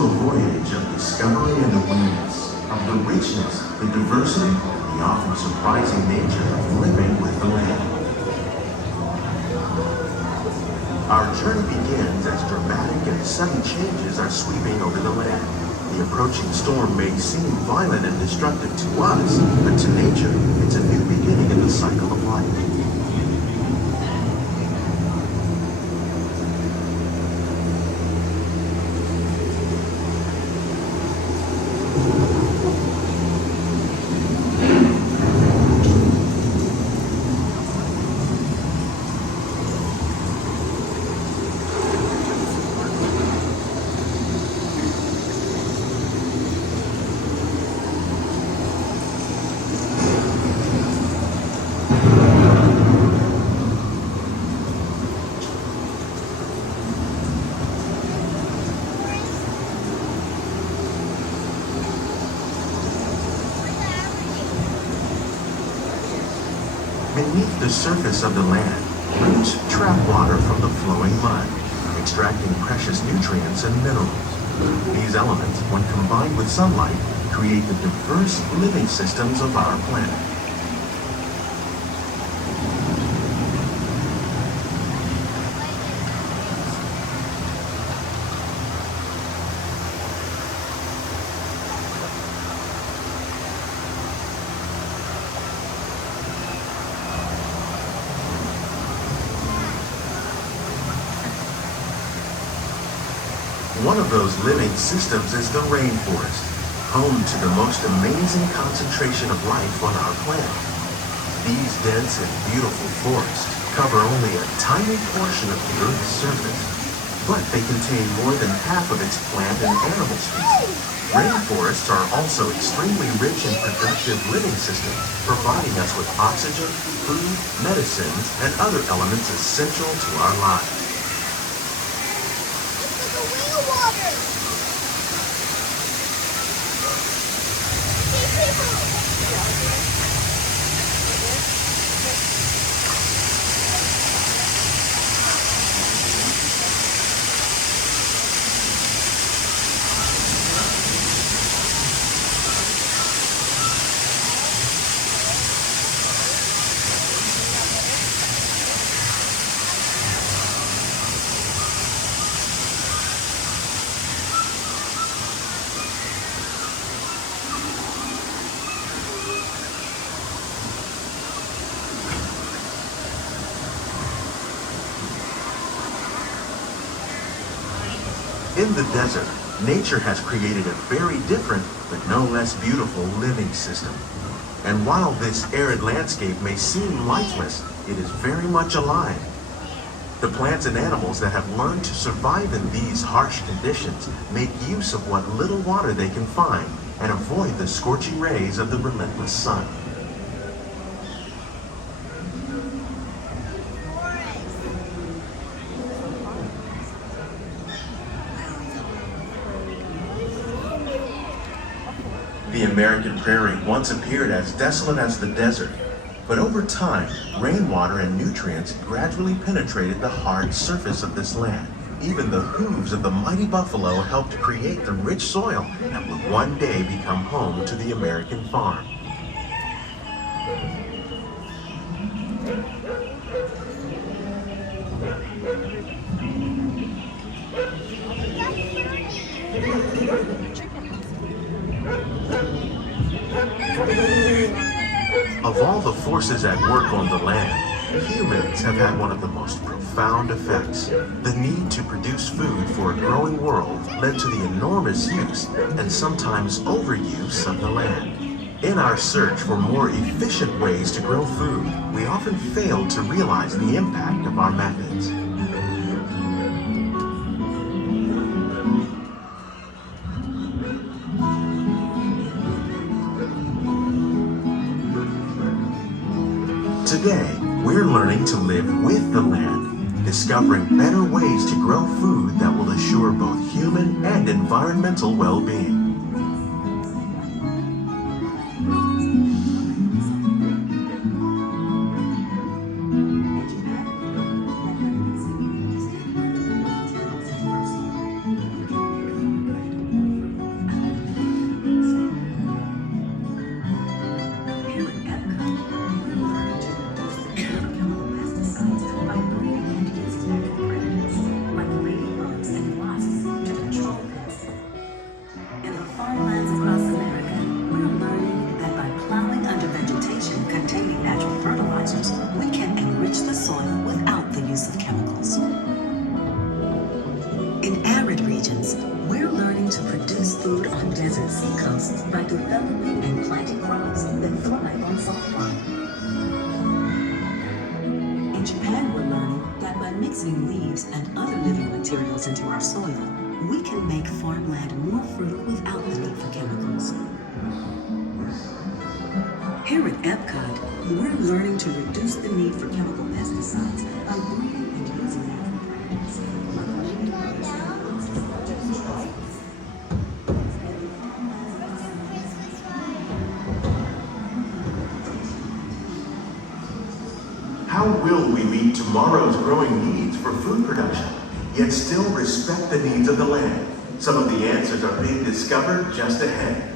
to a voyage of discovery and awareness of the richness, the diversity, and the often surprising nature of living with the land. Our journey begins as dramatic and sudden changes are sweeping over the land. The approaching storm may seem violent and destructive to us, but to nature, it's a new beginning in the cycle of life. Beneath the surface of the land, roots trap water from the flowing mud, extracting precious nutrients and minerals. These elements, when combined with sunlight, create the diverse living systems of our planet. One of those living systems is the rainforest, home to the most amazing concentration of life on our planet. These dense and beautiful forests cover only a tiny portion of the Earth's surface, but they contain more than half of its plant and animal species. Rainforests are also extremely rich and productive living systems, providing us with oxygen, food, medicines, and other elements essential to our lives. In the desert, nature has created a very different, but no less beautiful living system. And while this arid landscape may seem lifeless, it is very much alive. The plants and animals that have learned to survive in these harsh conditions make use of what little water they can find and avoid the scorching rays of the relentless sun. The American prairie once appeared as desolate as the desert, but over time, rainwater and nutrients gradually penetrated the hard surface of this land. Even the hooves of the mighty buffalo helped create the rich soil that would one day become home to the American farm. Of all the forces at work on the land, humans have had one of the most profound effects. The need to produce food for a growing world led to the enormous use and sometimes overuse of the land. In our search for more efficient ways to grow food, we often fail to realize the impact of our methods. Today, we're learning to live with the land, discovering better ways to grow food that will assure both human and environmental well-being. food on desert seacoasts by developing and planting crops that thrive on salt water. In Japan, we're learning that by mixing leaves and other living materials into our soil, we can make farmland more fertile without the need for chemicals. Here at Epcot, we're learning to reduce the need for chemical pesticides by breeding and using natural products. How will we meet tomorrow's growing needs for food production, yet still respect the needs of the land? Some of the answers are being discovered just ahead.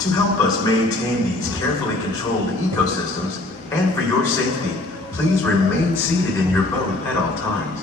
To help us maintain these carefully controlled ecosystems, and for your safety, please remain seated in your boat at all times.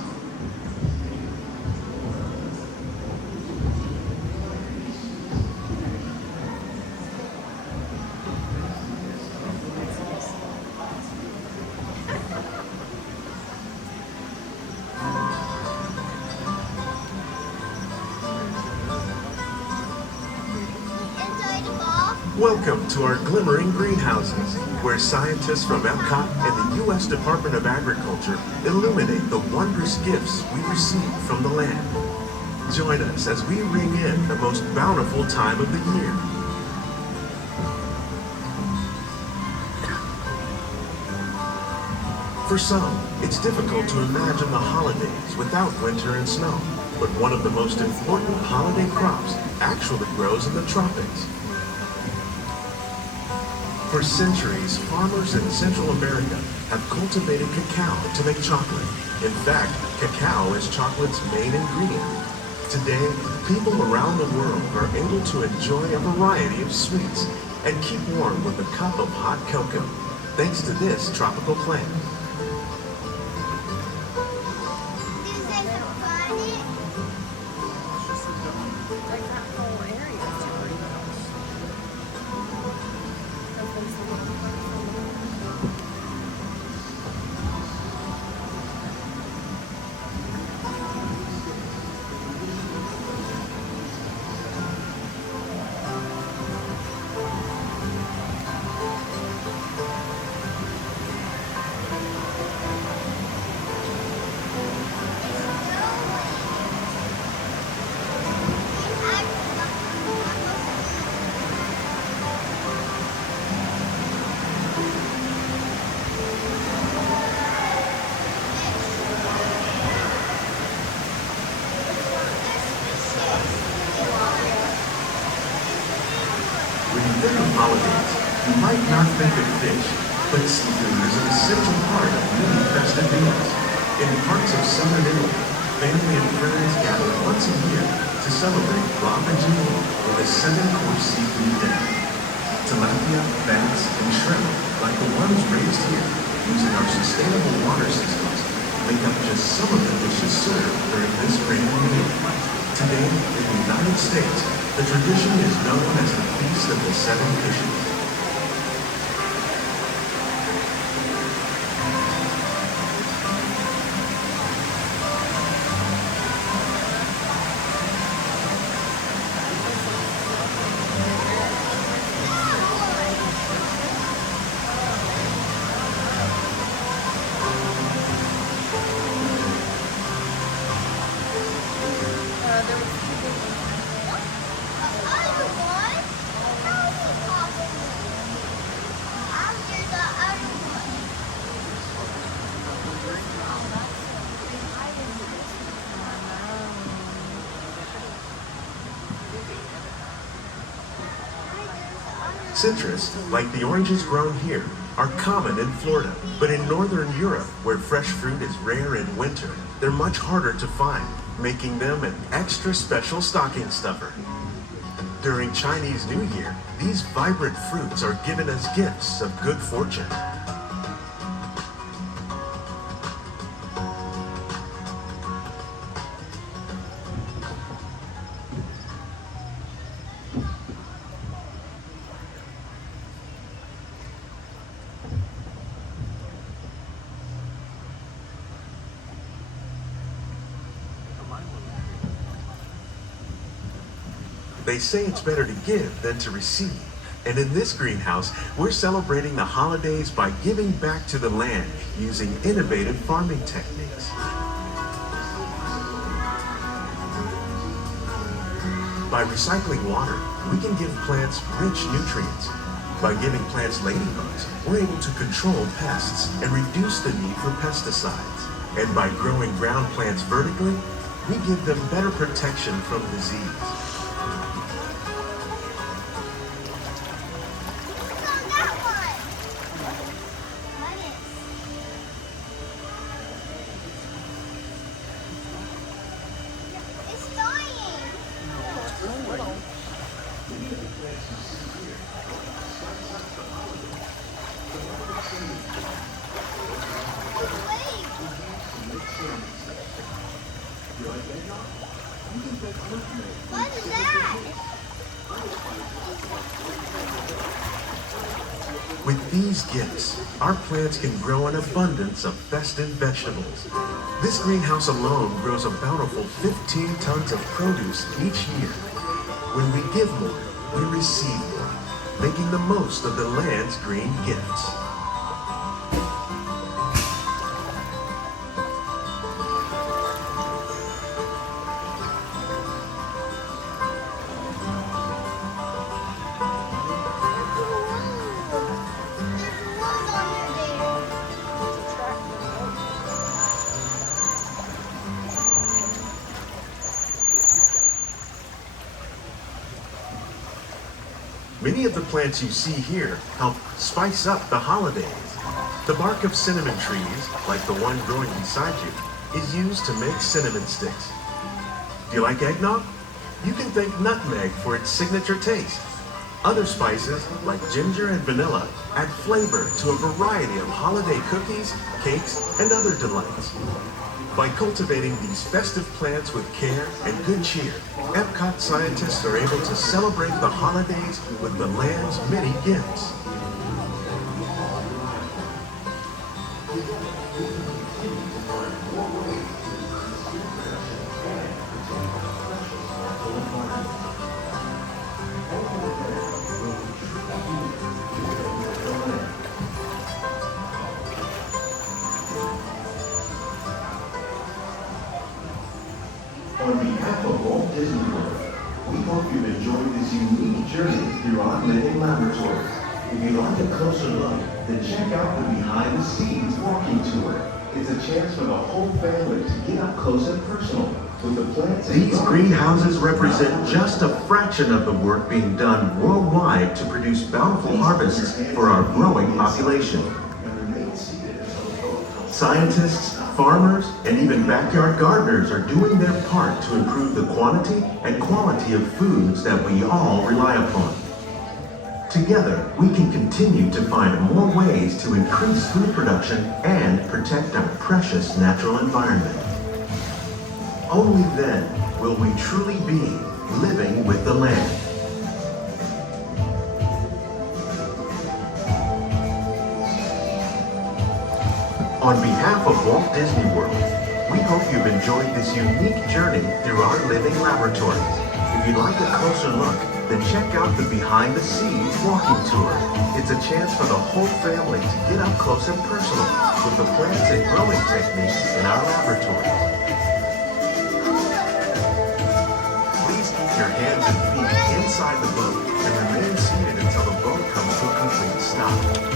Welcome to our glimmering greenhouses, where scientists from Epcot and the U.S. Department of Agriculture illuminate the wondrous gifts we receive from the land. Join us as we ring in the most bountiful time of the year. For some, it's difficult to imagine the holidays without winter and snow, but one of the most important holiday crops actually grows in the tropics. For centuries, farmers in Central America have cultivated cacao to make chocolate. In fact, cacao is chocolate's main ingredient. Today, people around the world are able to enjoy a variety of sweets and keep warm with a cup of hot cocoa, thanks to this tropical plant. Holidays, you might not think of fish, but seafood is an essential part of many festive meals. In parts of southern Italy, family and friends gather once a year to celebrate Ravioli with a 7-course seafood dinner. Tilapia, bass, and shrimp, like the ones raised here using our sustainable water systems, make up just some of the dishes served during this grand meal. Today, in the United States, the tradition is known as the Feast of the Seven Fishes. Citrus, like the oranges grown here, are common in Florida, but in Northern Europe, where fresh fruit is rare in winter, they're much harder to find, making them an extra special stocking stuffer. During Chinese New Year, these vibrant fruits are given as gifts of good fortune. They say it's better to give than to receive. And in this greenhouse, we're celebrating the holidays by giving back to the land using innovative farming techniques. By recycling water, we can give plants rich nutrients. By giving plants ladybugs, we're able to control pests and reduce the need for pesticides. And by growing ground plants vertically, we give them better protection from disease. What is that? With these gifts, our plants can grow an abundance of festive vegetables. This greenhouse alone grows a bountiful 15 tons of produce each year. When we give more, we receive more, making the most of the land's green gifts. Many of the plants you see here help spice up the holidays. The bark of cinnamon trees, like the one growing beside you, is used to make cinnamon sticks. Do you like eggnog? You can thank nutmeg for its signature taste. Other spices, like ginger and vanilla, add flavor to a variety of holiday cookies, cakes, and other delights. By cultivating these festive plants with care and good cheer, Epcot scientists are able to celebrate the holidays with the land's many gifts. On behalf of Walt Disney World, we hope you've enjoyed this unique journey through our living laboratories. If you'd like a closer look, then check out the behind the scenes walking tour. It's a chance for the whole family to get up close and personal with the plants. These greenhouses represent just a fraction of the work being done worldwide to produce bountiful harvests for our growing population. Scientists, farmers, and even backyard gardeners are doing their part to improve the quantity and quality of foods that we all rely upon. Together, we can continue to find more ways to increase food production and protect our precious natural environment. Only then will we truly be living with the land. On behalf of Walt Disney World, we hope you've enjoyed this unique journey through our living laboratories. If you'd like a closer look, then check out the behind the scenes walking tour. It's a chance for the whole family to get up close and personal with the plants and growing techniques in our laboratories. Please keep your hands and feet inside the boat and remain seated until the boat comes to a complete stop.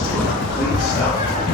to a complete stop.